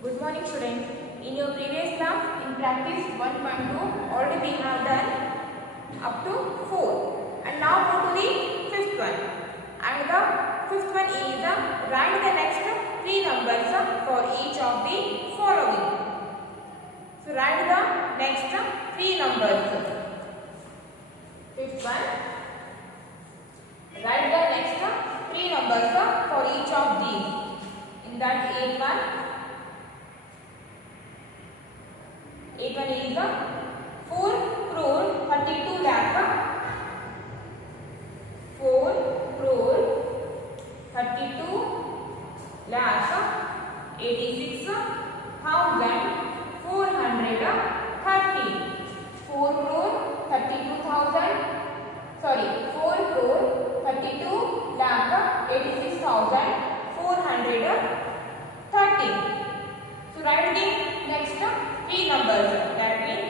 Good morning students. In your previous class in practice 1.2 already we have done up to 4 and now go to the fifth one. And the fifth one is write the next 3 numbers for each of the following. So write the next 3 numbers. Fifth one. Write the next 3 numbers for each of these. In that 8 one is 4 crore 32 lakh 4 crore 32 lakh 86,430 4 crore 32,000 sorry 4 crore 32 lakh 86,430. So write the next 3 numbers. That means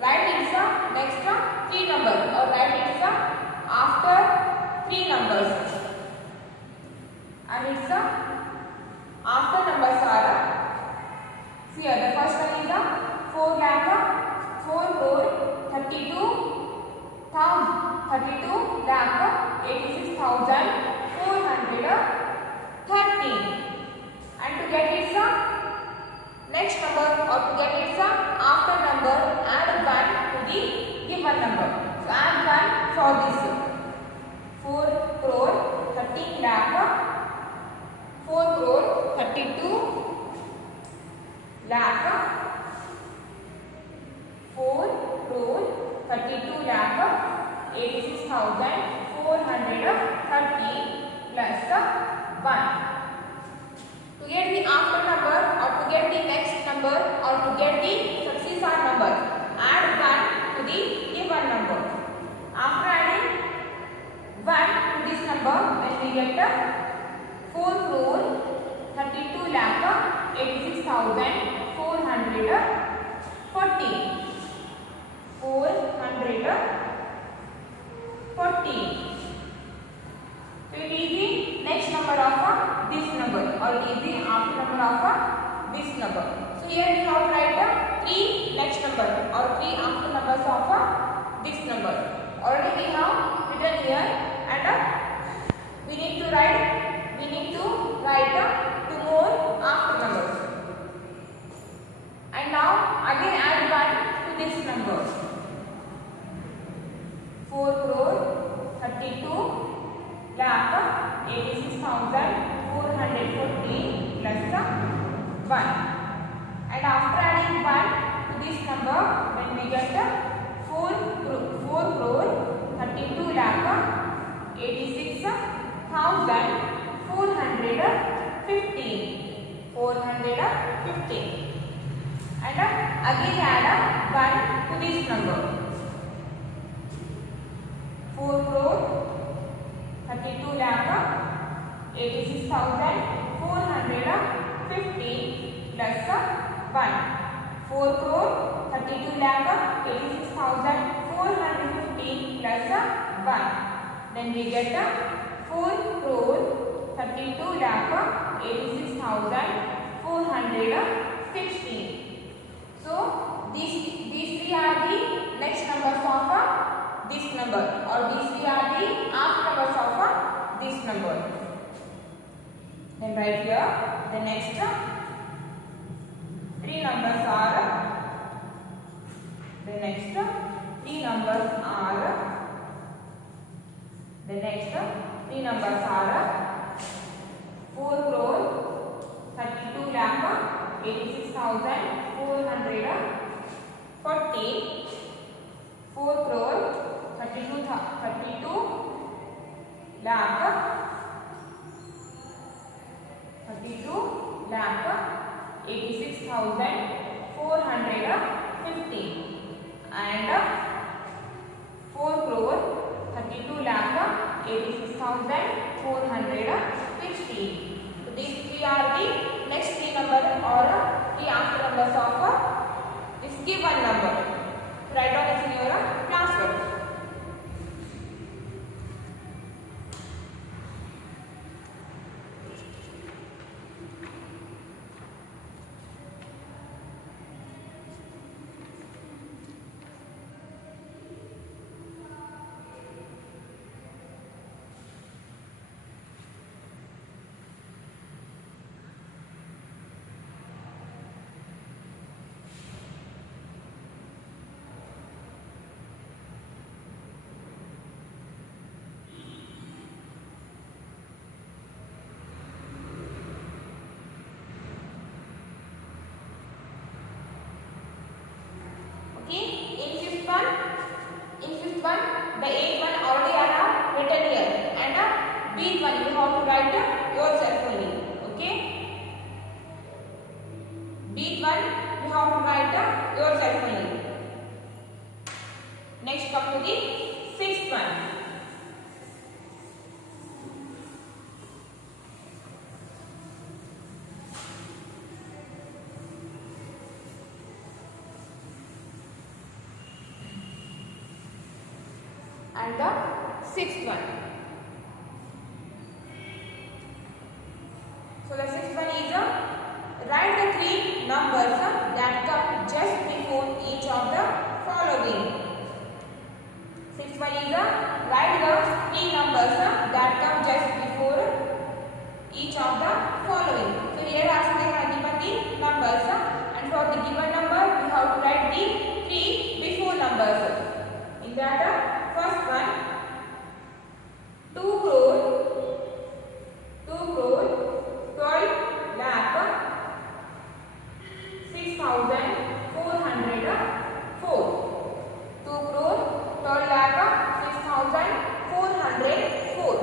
write its next 3 numbers or write its after 3 numbers. And its after numbers are here. The first one is 4 lakh 4 crore 32 lakh 86,430. And to get its next number or to get its after number, add 1 to the given number. So add 1 for this 4 crore 13 lakh 4 crore 32 lakh 4 crore 32 lakh 86,430 plus 1. To get the after number or to get the next number or to get the successor number, add 1 to the given number. After adding 1 to this number, then we get 4 crore 32 lakh 86,440. 440. So it is the next number of this number or it is the after number of this number. So here we have to write 3 next number or 3 after numbers of this number. Already we have written here and we need to write 2 more after numbers. And now again add 1 to this number. 4 crore 32 lakh 86,440 plus 1. And after adding 1 to this number, then we get 4 crore 32 lakh 86,415. 415. And again add 1 to this number. 4 crore 32 lakh 86,415 plus 1. 4 crore 32 lakh 86,415 plus 1. Then we get 4 crore 32 lakh 86,416. So these 3 are the next numbers of this number or these 3 are the after numbers of this number. Then write here the next 3 numbers are 4 crore 32 lakh 86,440. 4 crore 32 lakh 86,450 and 4 crore 32 lakh 86,460. So these 3 are the next 3 numbers or 3 after numbers of this given number. Write down this in your classwork. and the sixth one. So the sixth one is write the three numbers that come just before each of the following. Sixth one is write the three numbers that come just before each of the following. So here asked they have given the numbers and for the given number we have to write the three before numbers. In that first one 2 crore 12 lakh 6,404. 2 crore 12 lakh 6,404.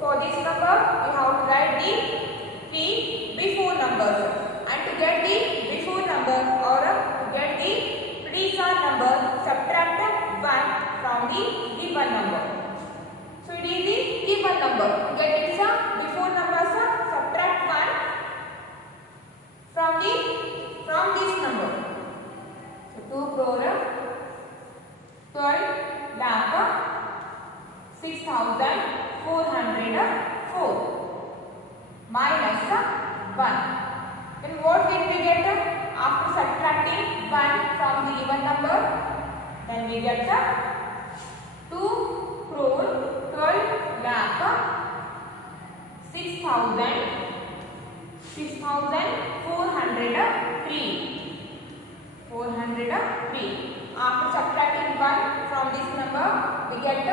For this number we have to write the three before numbers, and to get the before number or to get the predecessor number, subtract 1 from the given number. So it is the given number. To get its before numbers, subtract 1 from this number. So 2 crore 12 lakh 6,404 minus 1. Then what will we get after subtracting 1 from the given number? Then we get 2 crore 12 lakh 6,403. 403. After subtracting 1 from this number, we get 2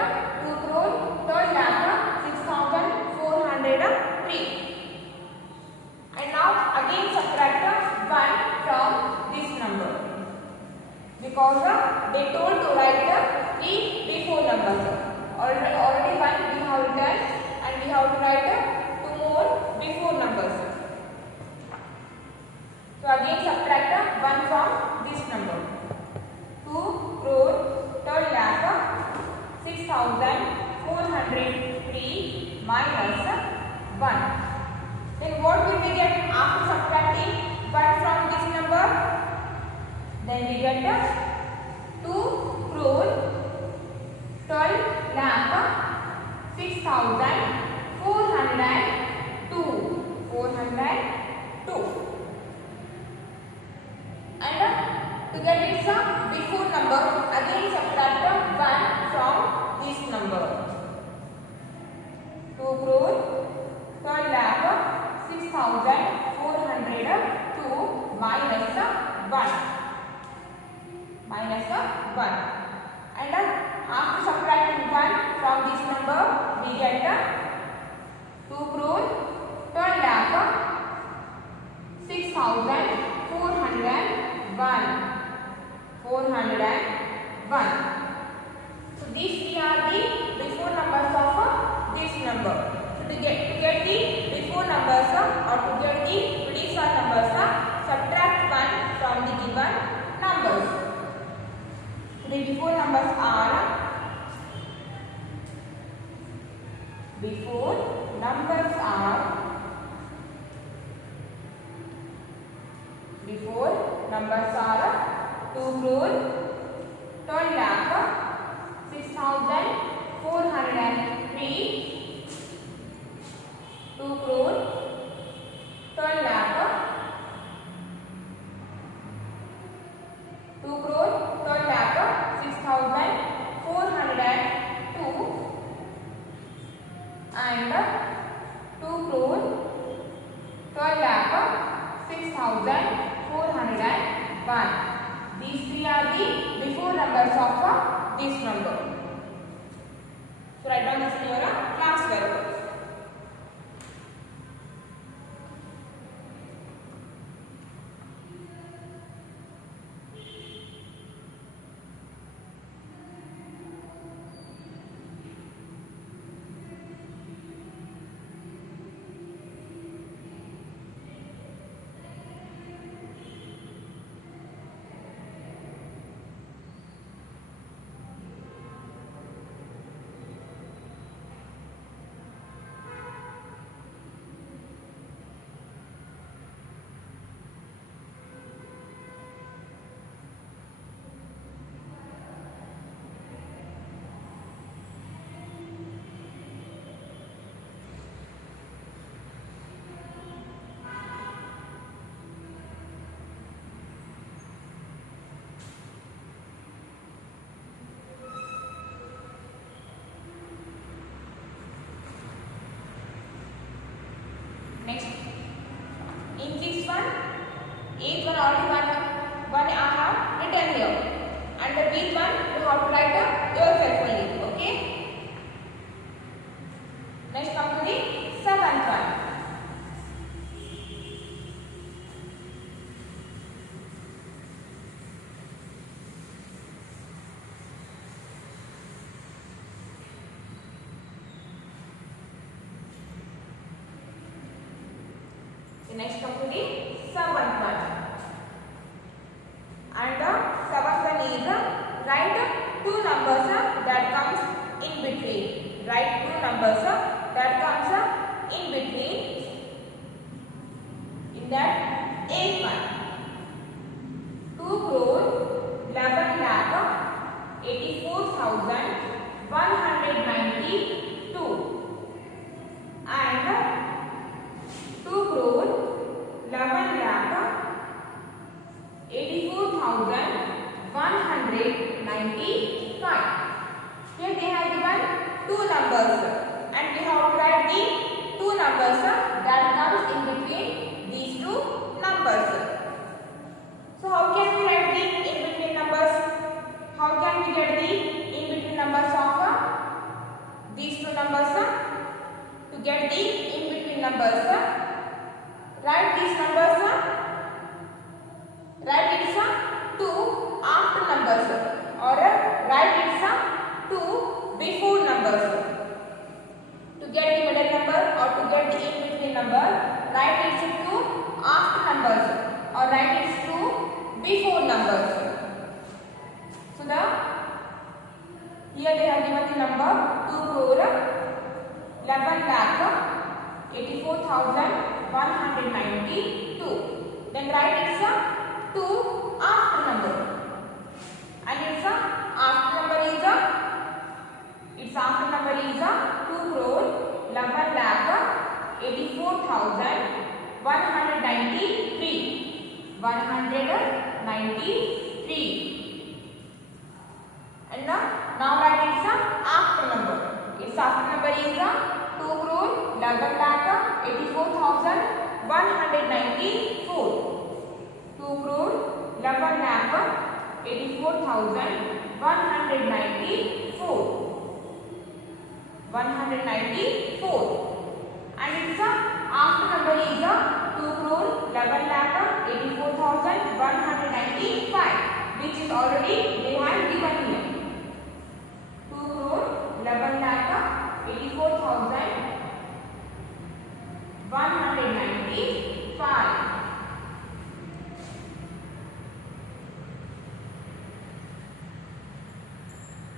crore 12 lakh 6,403. And now again subtract 1 from this number, because they told to write the three before numbers. Already 1 we have written, and we have to write 2 more before numbers. So again subtract 1 from this number. 2 crore 12 lakh 6,403 minus 1. Then what will we get after subtracting 1 from this number? Then we get 2 crore 12 lakh 6,402. 402. And to get its before number, again subtract 1 from this number. 2 crore 12 lakh 6,402 minus 1. Minus 1. And after subtracting 1 from this number, we get 2 crore 12 lakh 6,401. 401. So these three are the before numbers of this number. So to get the before numbers or to get the predecessor numbers, subtract 1 from the given numbers. So the before numbers are before numbers are 2 crore 12 lakh 6,403. 2 crore 12 lakh 6,402 and 2 crore 12 lakh 6,401. These three are the before numbers of this number. So write down this in your class work. in this one, eighth one already one I have written here, and the big one you have to write yourself only. Okay. Next come to the seventh one. Next come to the seventh one, and the seventh one is write two numbers that comes in between. Write two numbers that comes in between in that eighth one. 2,11,84,192 and 2,11,84,195. Here they have given two numbers, and we have to write the two numbers that comes in between these two numbers. So how can we write the in between numbers? How can we get the in between numbers of these two numbers? To get the in between numbers, write these numbers. Write it's two after numbers, or write it's two before numbers. To get the middle number or to get the in between number, write it's two after numbers, or write it's two before numbers. So the here they have given the number 2,11,84,192. Then write it's two after number, and its after number is 2,11,84,193. 193. And now write its after number. Its after number is 2,11,84,194. 2,11,84,194. 194. And its after number is 2,11,84,195, which is already they have given here. 2,11,84,195.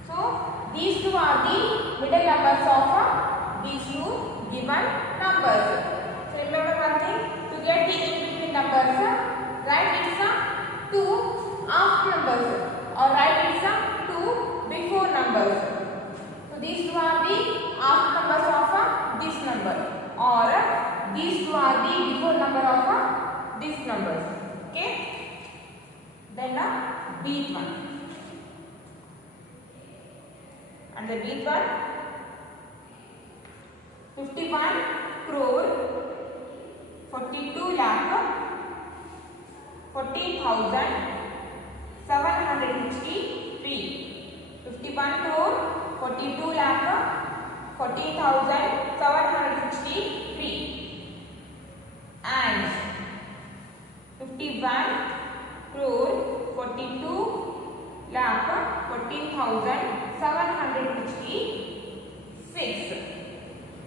So these two are the middle numbers of these two given numbers. So remember one thing, to get the in between numbers, write it's two after numbers, or write it's two before numbers. So these two are the after numbers of this number, or these two are the before number of this numbers. Okay. Then beat one. And the big one, 51 crore 42 lakh 14,763. 51 crore 42 lakh 14,763. And 51 crore 42 lakh 14,766.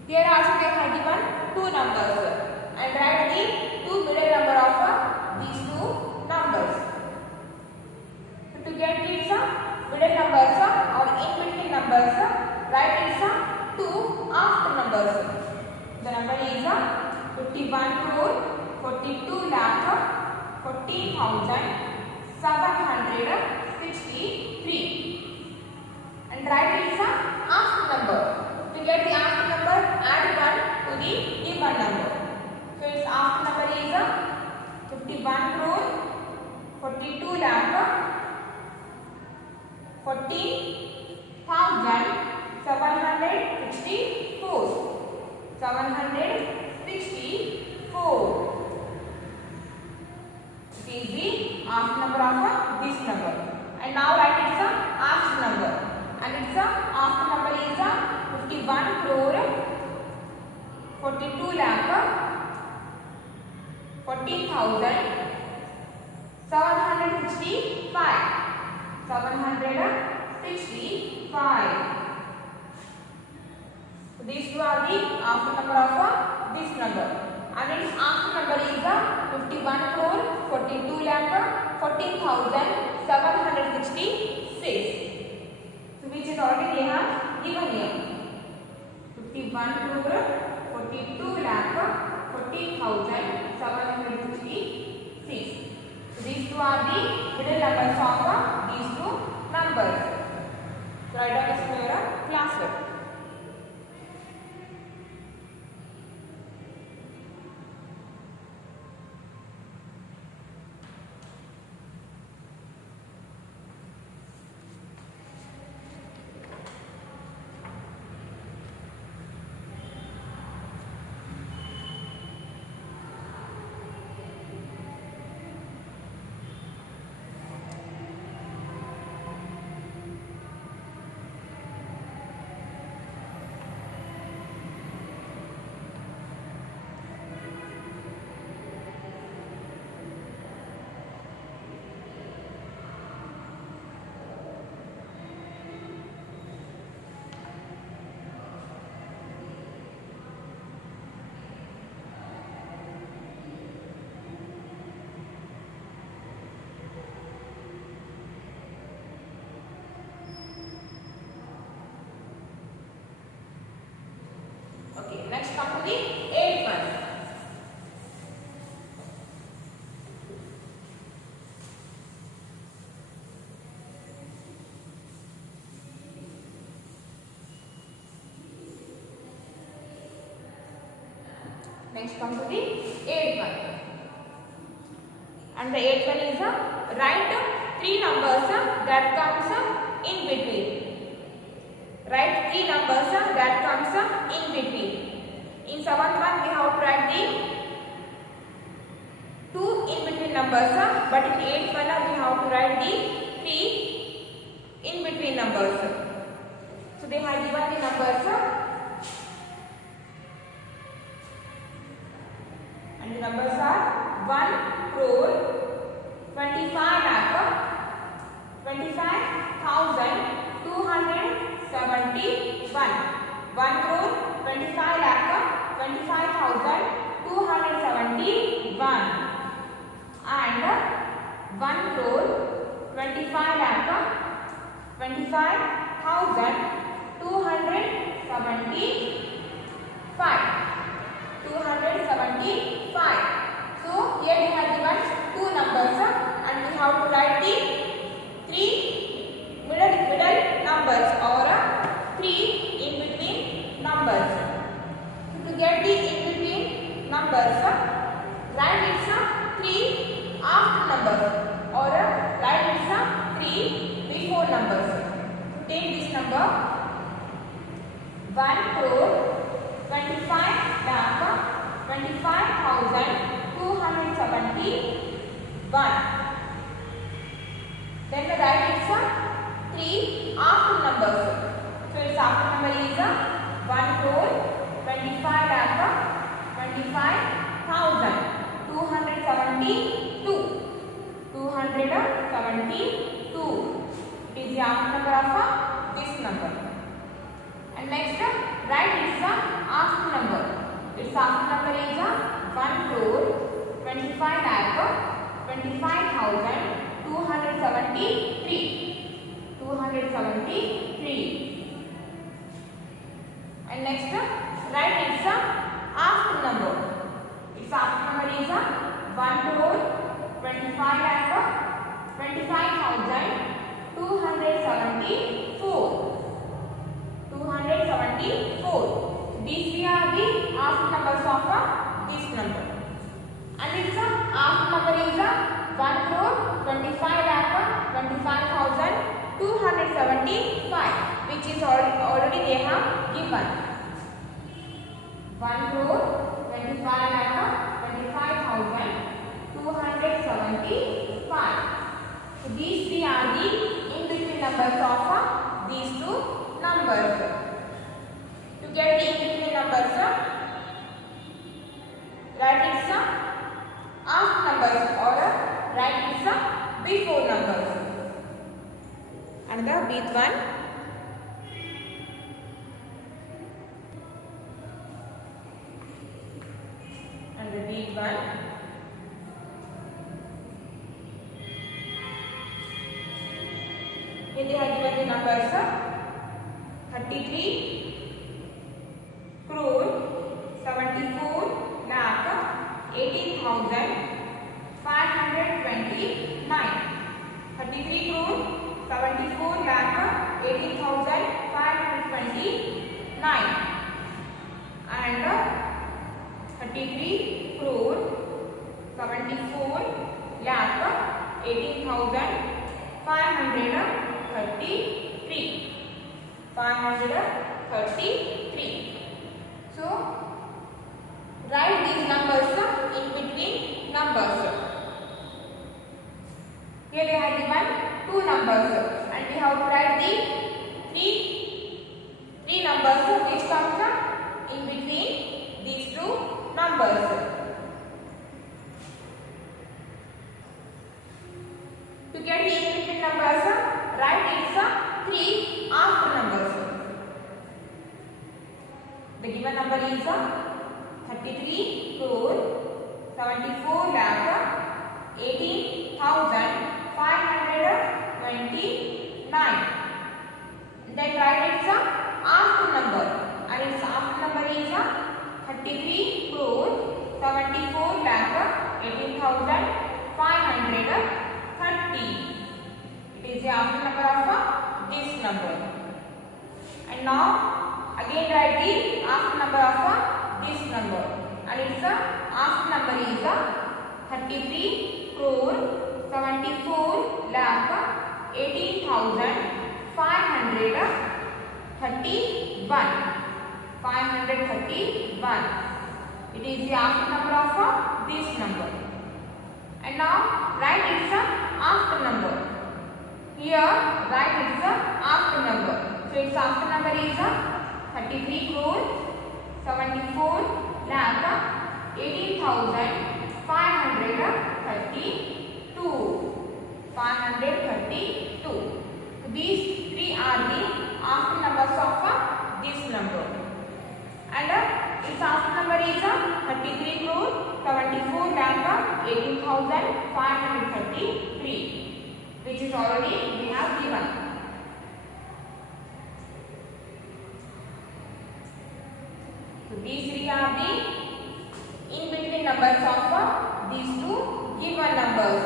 Here also they have given two numbers, and write the two middle number of these two numbers. So to get its middle numbers or in between numbers, write its two after numbers. The number is 51 crore 42 lakh 14,763. And write its after number. To get the after number, add 1 to the even number. So its after number is 51 crore 42 lakh 14,764. 764. 14,765. 765. So these two are the after number of this number. And its after number is 51 crore 42 lakh 14,766. So which is already they have given here. 51 crore 42 lakh 14,766. So these two are the middle numbers of these two numbers. So write down this in your classwork. Okay, next come to the 8th one. Next come to the 8th one. And the 8th one is write 3 numbers that comes in between. Write 3 numbers that comes in between. In 7th one we have to write the 2 in between numbers, but in 8th one we have to write the 3 in between numbers. So they have given the numbers and the numbers are 1 crore 25 lakh 25,271. 1 crore 25 lakh 25,271 and 1 crore 25 lakh 25,275. 275. So here we have given 2 numbers and we have to write the 3 middle numbers or 3 in between numbers. So to get the in between numbers, write its 3 after numbers or write its 3 before numbers. So take this number 1 crore 25 lakh 25,271. Then the write its 3 after numbers. So its after number is 1 crore 25 lakh 25,272. 272. It is the after number of this number. And next write its after number. Its after number is 1 crore 25 lakh 25,273. 273. And next write its after number. Its after number is 1 crore 25 lakh 25,274. 274. These three are the after numbers of this number. And its after number is 1 crore 25 lakh 25,275, which is already they have given. 1 crore 25 lakh 25,275. So these three are the in between numbers of these two numbers. To get the in between numbers, write its before numbers. Another beat one. And the beat one. Here they have given the numbers 33 crore 74 lakh 18,529. 33 crore 74 lakh 18,529 and 33 crore 74 lakh 18,533. 533. So write these numbers in between numbers. Here they have given two numbers and we have to write the three numbers which comes in between these two numbers. To get the in between numbers, write its three after numbers. The given number is 33 crore 74 lakh 18,529. Then write its after number and its after number is 33 crore 74 lakh 18,530. It is the after number of this number. And now again write the after number of this number and its after number is 33 crore 74 lakh 18,531. 531. It is the after number of this number. And now write its after number. Here write its after number. So its after number is 33 crore 74 lakh 18,532. 532. So these three are the after numbers of this number. And its after number is 33 crore 74 lakh 18,533, which is already we have given. So these three are the in between numbers of these two given numbers.